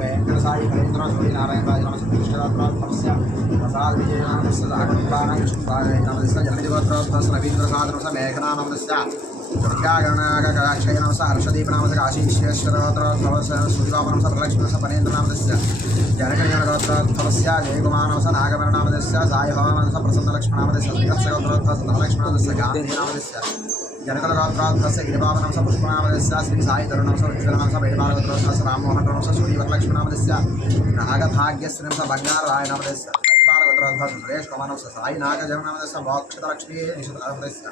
వెంకట సాయి హరేంద్ర సూర్య నారాయణ రాజ నమస్కారం కృష్ణరాత్రాత్మస్య ప్రసాద్ విజయనామస్య సహకృష్ణ జనదిగోత్రోత్సవ రవీంద్ర సాధనస మేఘనా నమస్య దుర్గాగణాగక్షయ నమస హర్షదీప నమస కాశీశ్వేశ్వరోత్రోత్సవ సూర్యోపనమస ప్రలక్ష్మణస పనేంద్ర నామస్య జనకజనగోత్రోత్సవస్య జయకుమారనమస నాగవర నామదస్య ప్రసన్నలక్ష్మణామదస్య హోమనస ప్రసన్న గాంధీనామదస్య నామదస్య శ్రీహర్ష పుష్పనామదస్య శ్రీ సాయి తరుణంస ఉజ్వలనంస బైడబాలగోత్రోత్సవ రామ్మోహనరంస సూర్యవరలక్ష్మణామదస్య నాగభాగ్యశ్రీంస భగ్నారాయణామదస్య బైడబాలగోత్రోత్సవ సురేష్ కుమారంస సాయి నాగజగనామదస్య మోక్షతలక్ష్మీ నిషుతామదస్య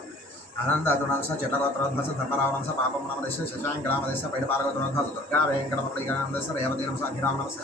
అనంద అతునంస చిట్టగోత్రోద్భస ధర్మరావనంస పాపం నామదస్య శశాంకరామదస్య బైడబాలగోత్రోద్భస దుర్గా వెంకటమలిగానమదస్య రేవతీనంస అభిరామనమస్య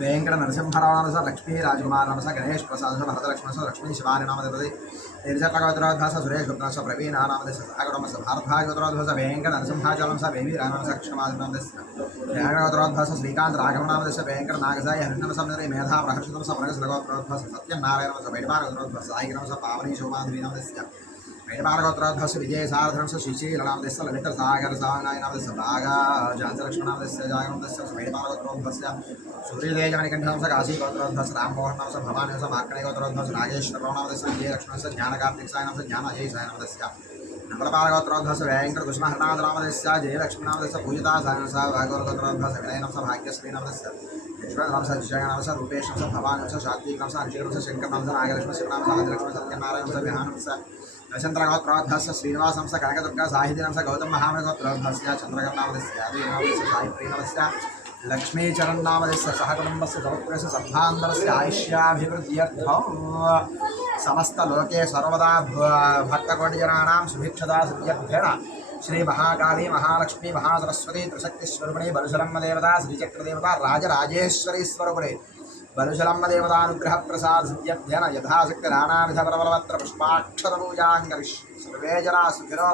వెంకట నరసింహరావనస లక్ష్మీ రాజకుమార్ నమస గణేష్ ప్రసాద్ భరతలక్ష్మణ లక్ష్మీ శివాని నామదేవతి నిర్జటగోత్రోద్భాస సురేష్ గుప్తనస ప్రవీణ నామదస్య సాగరమస భారద్భాగోత్రోద్భాస వెంకట నరసింహాచలంస వేవి రామనస కృష్ణమాదినామదస్య వెంకటగోత్రోద్భాస శ్రీకాంత్ రాఘవనామదస్య వెంకట నాగసాయి హరినమసందరి మేధా ప్రహర్షితమస ప్రగసలగోత్రోద్భాస సత్యనారాయణమస వైడమానగోత్రోద్భాస సాయిగ్రమస పావనీ శోమాధవి मेणमानगोत्राध्वस विजय सारधर्मस्य श्रीशीलनामदस्य ललितसागरसानायनामदस्य भागाजान्तलक्ष्मणामदस्य जागरणस्य मेणमानगोत्रोध्वस्य सूर्यदेयमणिकण्ठनामस्य काशीगोत्रोध्वस्य राममोहननामस्य भवानस्य मार्कण्यगोत्रोध्वस्य राजेश्वरप्रवणामदस्य विजयलक्ष्मणस्य ज्ञानकार्तिकसायनामस्य ज्ञानजयसायनामदस्य नवलपालगोत्रोध्वस वेङ्कटकृष्णहरनाथनामदस्य जयलक्ष्मीनामदस्य पूजितासायनस्य भागवतगोत्रोध्वस विनयनस्य भाग्यश्रीनामदस्य लक्ष्मणनामस्य जयनामस्य रूपेशनस्य भवानस्य शात्विकनामस्य अक्षयनस्य शङ्करनामस्य नागलक्ष्मस्य नामस्य आदिलक्ष्मस्य विहानम विहानस्य चन्द्रगोत्रोद्धस्य श्रीनिवासंस कनकदुर्गा साहित्यंस गौतमहामगोत्रोद्धस्य चन्द्रगन्नामधस्य साहिप्रीणवस्य लक्ष्मीचरन्नामधस्य सहकुटुम्बस्य समुद्रस्य सद्धान्तरस्य आयुष्याभिवृद्ध्यर्थं समस्तलोके सर्वदा भक्तकोटिजनानां सुभिक्षता सिद्ध्यर्थेन श्री महाकाली महालक्ष्मी, महासरस्वती, त्रिशक्तिस्वरूपिणी, परशुरम्मदेवता, श्रीचक्रदेवता राजराजेश्वरी स्वरूपिणी భ- భక్తకోటిజనానాం సుభిక్షదా సిద్ధ్యర్థేన శ్రీ దేవతానుగ్రహ ప్రసాద యథాశక్తి నానావిధ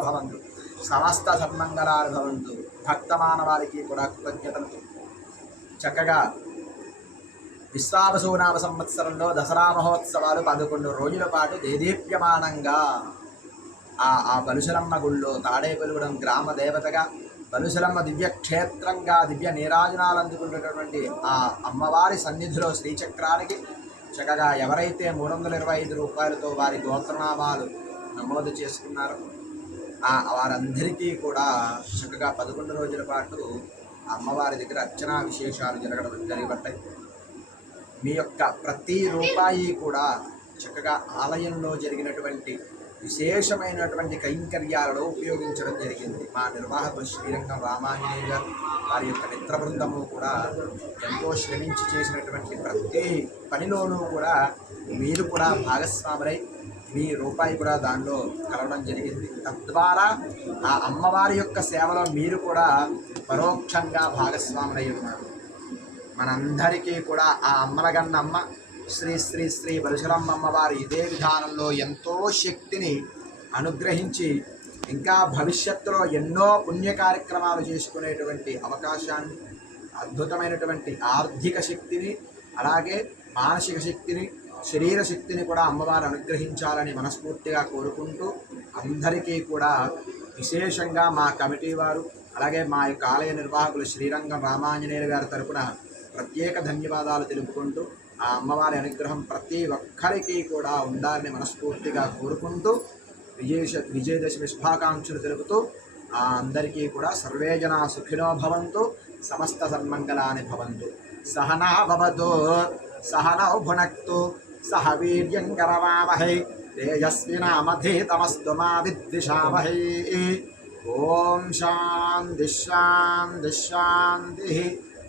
భవంతు సమస్త సన్మంగళాలు భవంతు భక్తమానవారికి కూడా కృతజ్ఞతలు. చక్కగా విశ్వావసూనామ సంవత్సరంలో దసరా మహోత్సవాలు పదకొండు రోజుల పాటు దేదీప్యమానంగా ఆ ఆ బలుశలమ్మ గుళ్ళో తాడేపల్లిగూడెం గ్రామ దేవతగా బలుశలమ్మ దివ్య క్షేత్రంగా దివ్య నీరాజనాలు అందుకున్నటువంటి ఆ అమ్మవారి సన్నిధిలో శ్రీచక్రానికి చక్కగా ఎవరైతే మూడు వందల ఇరవై ఐదు రూపాయలతో వారి గోత్రనామాలు నమోదు చేసుకున్నారో ఆ వారందరికీ కూడా చక్కగా పదకొండు రోజుల పాటు అమ్మవారి దగ్గర అర్చనా విశేషాలు జరగడం జరిగబడ్డాయి మీ యొక్క ప్రతి రూపాయి కూడా చక్కగా ఆలయంలో జరిగినటువంటి విశేషమైనటువంటి కైంకర్యాలలో ఉపయోగించడం జరిగింది. మా నిర్వాహకులు శ్రీరంగం రామాంజనేయ గారు వారి యొక్క మిత్ర బృందము కూడా ఎంతో శ్రమించి చేసినటువంటి ప్రతి పనిలోనూ కూడా మీరు కూడా భాగస్వాములై మీ రూపాయి కూడా దానిలో కలవడం జరిగింది. తద్వారా ఆ అమ్మవారి యొక్క సేవలో మీరు కూడా పరోక్షంగా భాగస్వాములై ఉన్నారు. మనందరికీ కూడా ఆ అమ్మలగన్న అమ్మ శ్రీ శ్రీ శ్రీ పరశురమ్మ వారు ఇదే విధానంలో ఎంతో శక్తిని అనుగ్రహించి ఇంకా భవిష్యత్తులో ఎన్నో పుణ్య కార్యక్రమాలు చేసుకునేటువంటి అవకాశాన్ని అద్భుతమైనటువంటి ఆర్థిక శక్తిని అలాగే మానసిక శక్తిని శరీర శక్తిని కూడా అమ్మవారు అనుగ్రహించాలని మనస్ఫూర్తిగా కోరుకుంటూ అందరికీ కూడా విశేషంగా మా కమిటీ వారు అలాగే మా యొక్క ఆలయ నిర్వాహకులు శ్రీరంగం రామాంజనేయులు గారి తరపున ప్రత్యేక ధన్యవాదాలు తెలుపుకుంటూ ఆ అమ్మవారి అనుగ్రహం ప్రతి ఒక్కరికి కూడా ఉండాలని మనస్ఫూర్తిగా కోరుకుంటూ విజయ విజయదశమి శుభాకాంక్షలు తెలుపుతూ ఆ అందరికీ కూడా సర్వే జనా సుఖినో భవంతు సమస్త సన్మంగళాని భవంతు. సహనా భవతు సహనౌ భునక్తు సహ వీర్యంకరవామహై తేజస్వినామధీతమస్తు మా విద్విషామహై ఓం శాంతి శాంతి శాంతి.